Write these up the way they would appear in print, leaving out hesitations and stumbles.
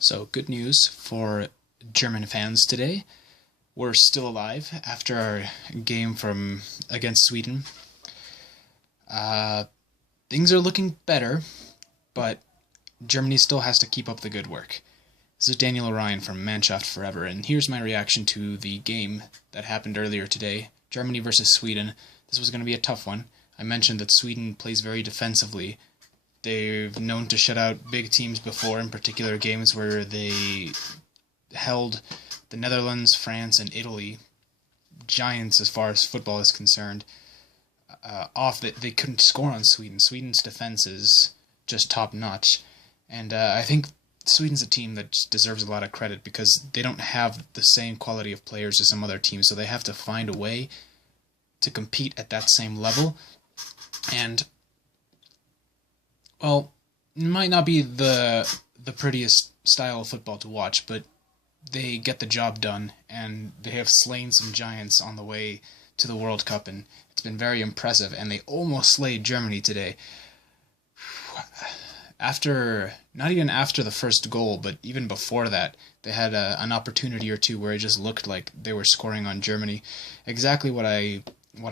So, good news for German fans today. We're still alive after our game from against Sweden. Uh, Things are looking better, but Germany still has to keep up the good work. This is Daniel Orion from Mannschaft Forever, and here's my reaction to the game that happened earlier today. Germany versus Sweden. This was going to be a tough one. I mentioned that Sweden plays very defensively. They've known to shut out big teams before, in particular games where they held the Netherlands, France, and Italy, giants as far as football is concerned, off. That they couldn't score on Sweden. Sweden's defense is just top notch, and I think Sweden's a team that deserves a lot of credit because they don't have the same quality of players as some other teams, so they have to find a way to compete at that same level. And well, it might not be the prettiest style of football to watch, but they get the job done, and they have slain some giants on the way to the World Cup, and it's been very impressive. And they almost slayed Germany today. Not even after the first goal, but even before that, they had an opportunity or two where it just looked like they were scoring on Germany. Exactly what I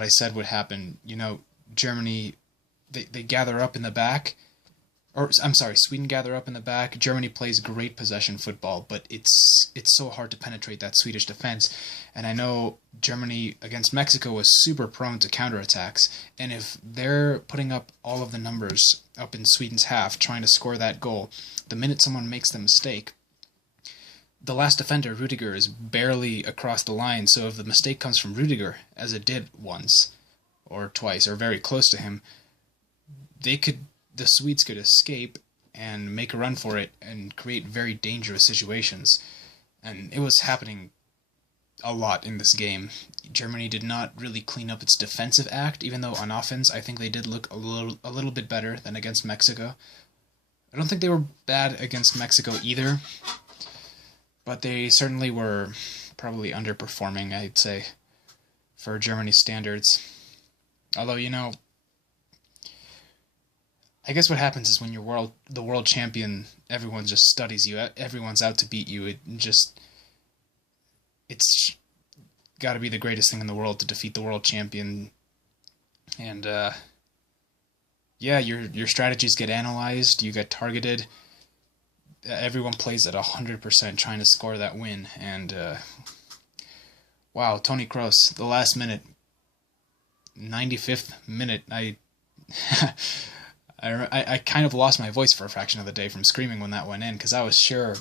said would happen. Germany, they gather up in the back. Or I'm sorry, Sweden gather up in the back. Germany plays great possession football, but it's so hard to penetrate that Swedish defense. And I know Germany against Mexico was super prone to counterattacks, and if they're putting up all of the numbers up in Sweden's half trying to score that goal, the minute someone makes the mistake, the last defender, Rudiger, is barely across the line, so if the mistake comes from Rudiger, as it did once or twice or very close to him, the Swedes could escape and make a run for it and create very dangerous situations. And it was happening a lot in this game. Germany did not really clean up its defensive act, even though on offense I think they did look a little bit better than against Mexico. I don't think they were bad against Mexico either, but they certainly were probably underperforming, I'd say, for Germany's standards. Although, I guess what happens is when you're the world champion, everyone just studies you. Everyone's out to beat you. It's got to be the greatest thing in the world to defeat the world champion. And yeah, your strategies get analyzed. You get targeted. Everyone plays at 100% trying to score that win. And wow, Toni Kroos, the last minute, 95th minute, I kind of lost my voice for a fraction of the day from screaming when that went in, because I was sure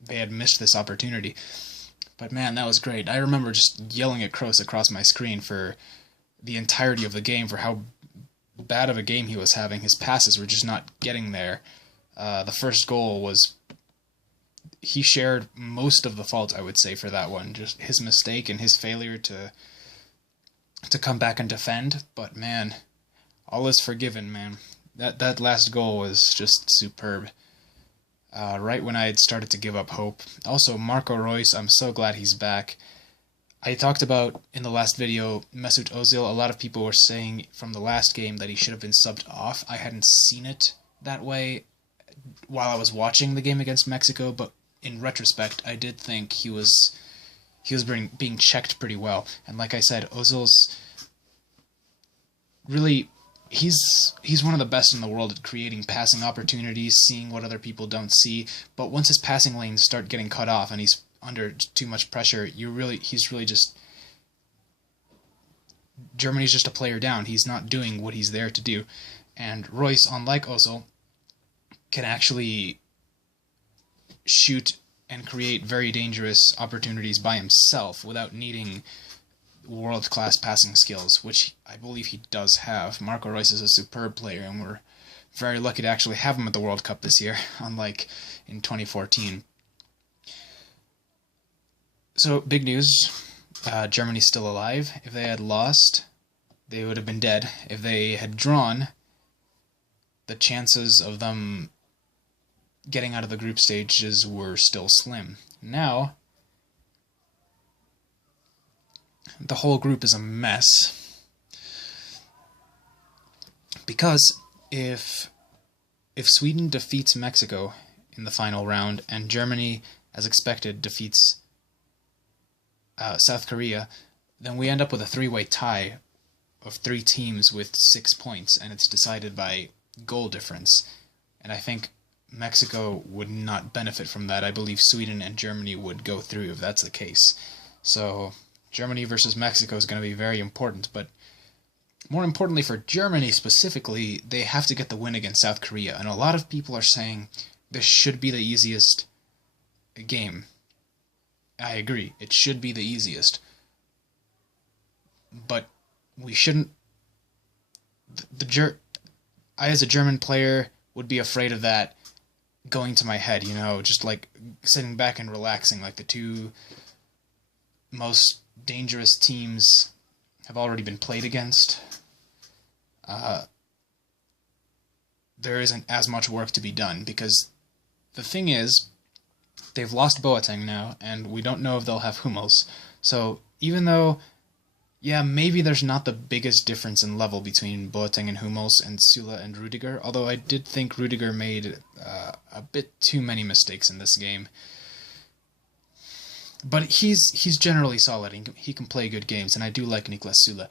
they had missed this opportunity. But man, that was great. I remember just yelling at Kroos across my screen for the entirety of the game for how bad of a game he was having. His passes were just not getting there. The first goal was... He shared most of the fault, I would say, for that one. Just his mistake and his failure to come back and defend. But man... all is forgiven, man. That last goal was just superb. Right when I had started to give up hope. Also, Marco Reus, I'm so glad he's back. I talked about, in the last video, Mesut Ozil. A lot of people were saying from the last game that he should have been subbed off. I hadn't seen it that way while I was watching the game against Mexico, but in retrospect, I did think he was being checked pretty well. And like I said, Ozil's really... He's one of the best in the world at creating passing opportunities, seeing what other people don't see. But once his passing lanes start getting cut off and he's under too much pressure, he's really just... Germany's just a player down. He's not doing what he's there to do. And Royce, unlike Ozil, can actually shoot and create very dangerous opportunities by himself without needing world-class passing skills, which I believe he does have. Marco Reus is a superb player, and we're very lucky to actually have him at the World Cup this year, unlike in 2014. So, big news. Germany's still alive. If they had lost, they would have been dead. If they had drawn, the chances of them getting out of the group stages were still slim. Now, the whole group is a mess, because if Sweden defeats Mexico in the final round, and Germany, as expected, defeats South Korea, then we end up with a three-way tie of three teams with 6 points, and it's decided by goal difference. And I think Mexico would not benefit from that. I believe Sweden and Germany would go through if that's the case. So Germany versus Mexico is going to be very important, but more importantly for Germany specifically, they have to get the win against South Korea. And a lot of people are saying this should be the easiest game. I agree, it should be the easiest. But we shouldn't... I, as a German player, would be afraid of that going to my head, you know, just like sitting back and relaxing. Like, the two most dangerous teams have already been played against. There isn't as much work to be done, because the thing is, they've lost Boateng now, and we don't know if they'll have Hummels. So even though, yeah, maybe there's not the biggest difference in level between Boateng and Hummels and Süle and Rudiger, although I did think Rudiger made a bit too many mistakes in this game. But he's generally solid. He can play good games, and I do like Niklas Süle.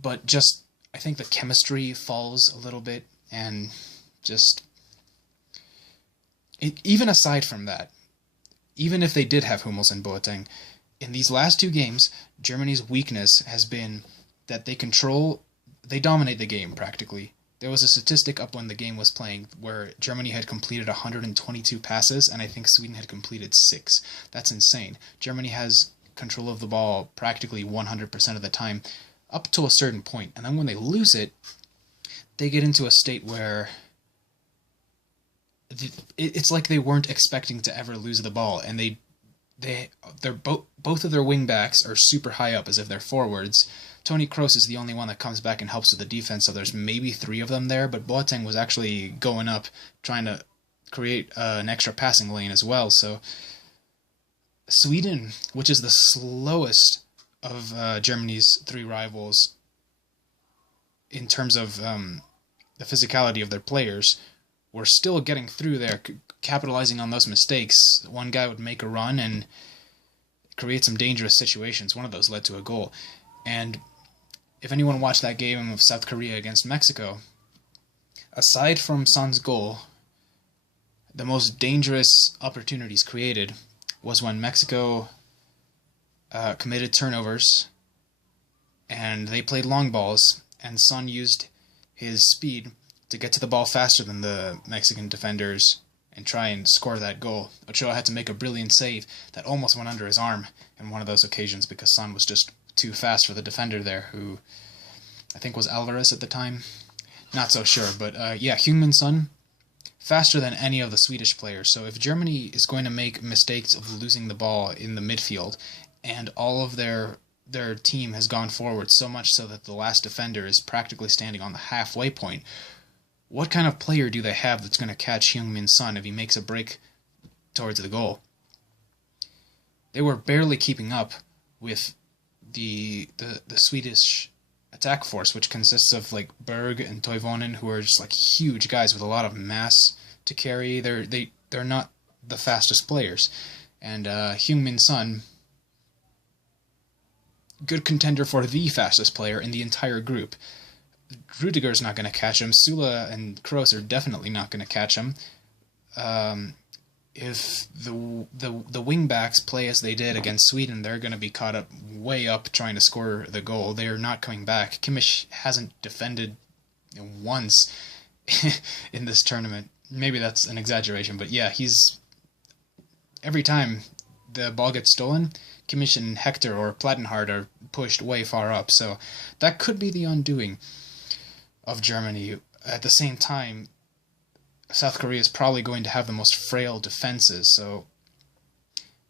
But just, I think the chemistry falls a little bit, and just... even aside from that, even if they did have Hummels and Boateng, in these last two games, Germany's weakness has been that they dominate the game, practically. There was a statistic up when the game was playing where Germany had completed 122 passes, and I think Sweden had completed 6. That's insane. Germany has control of the ball practically 100% of the time, up to a certain point, and then when they lose it, they get into a state where it's like they weren't expecting to ever lose the ball, and they're both of their wing backs are super high up as if they're forwards. Toni Kroos is the only one that comes back and helps with the defense, so there's maybe 3 of them there, but Boateng was actually going up trying to create an extra passing lane as well. So Sweden, which is the slowest of Germany's 3 rivals in terms of the physicality of their players, were still getting through there, capitalizing on those mistakes. One guy would make a run and create some dangerous situations. One of those led to a goal. And if anyone watched that game of South Korea against Mexico, aside from Son's goal, the most dangerous opportunities created was when Mexico committed turnovers and they played long balls, and Son used his speed to get to the ball faster than the Mexican defenders and try and score that goal. Ochoa had to make a brilliant save that almost went under his arm in one of those occasions because Son was just too fast for the defender there, who I think was Alvarez at the time. Not so sure, but yeah, Heung-min Son, faster than any of the Swedish players. So if Germany is going to make mistakes of losing the ball in the midfield, and all of their team has gone forward so much so that the last defender is practically standing on the halfway point, what kind of player do they have that's going to catch Heung-min Son if he makes a break towards the goal? They were barely keeping up with the Swedish attack force, which consists of like Berg and Toivonen, who are just like huge guys with a lot of mass to carry. They're not the fastest players, and Heung-min Son, good contender for the fastest player in the entire group. Rudiger's not going to catch him. Süle and Kroos are definitely not going to catch him. If the wing backs play as they did against Sweden, they're going to be caught up way up trying to score the goal. They are not coming back. Kimmich hasn't defended once in this tournament. Maybe that's an exaggeration, but yeah, every time the ball gets stolen, Kimmich and Hector or Plattenhardt are pushed way far up. So that could be the undoing of Germany. At the same time, South Korea is probably going to have the most frail defenses, so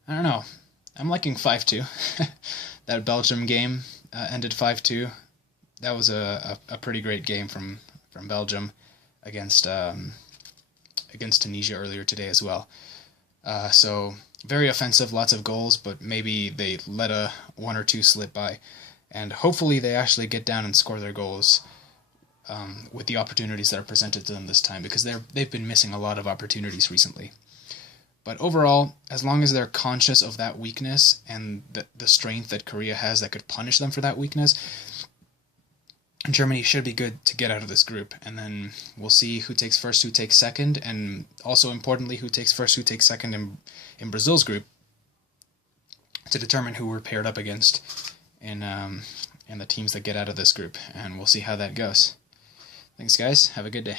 I don't know. I'm liking 5-2. That Belgium game ended 5-2. That was a pretty great game from Belgium against Tunisia earlier today as well. So very offensive, lots of goals, but maybe they let 1 or 2 slip by, and hopefully they actually get down and score their goals with the opportunities that are presented to them this time, because they've been missing a lot of opportunities recently. But overall, as long as they're conscious of that weakness and the strength that Korea has that could punish them for that weakness, Germany should be good to get out of this group. And then we'll see who takes first, who takes second, and also importantly, who takes first, who takes second in Brazil's group, to determine who we're paired up against in the teams that get out of this group. And we'll see how that goes. Thanks, guys. Have a good day.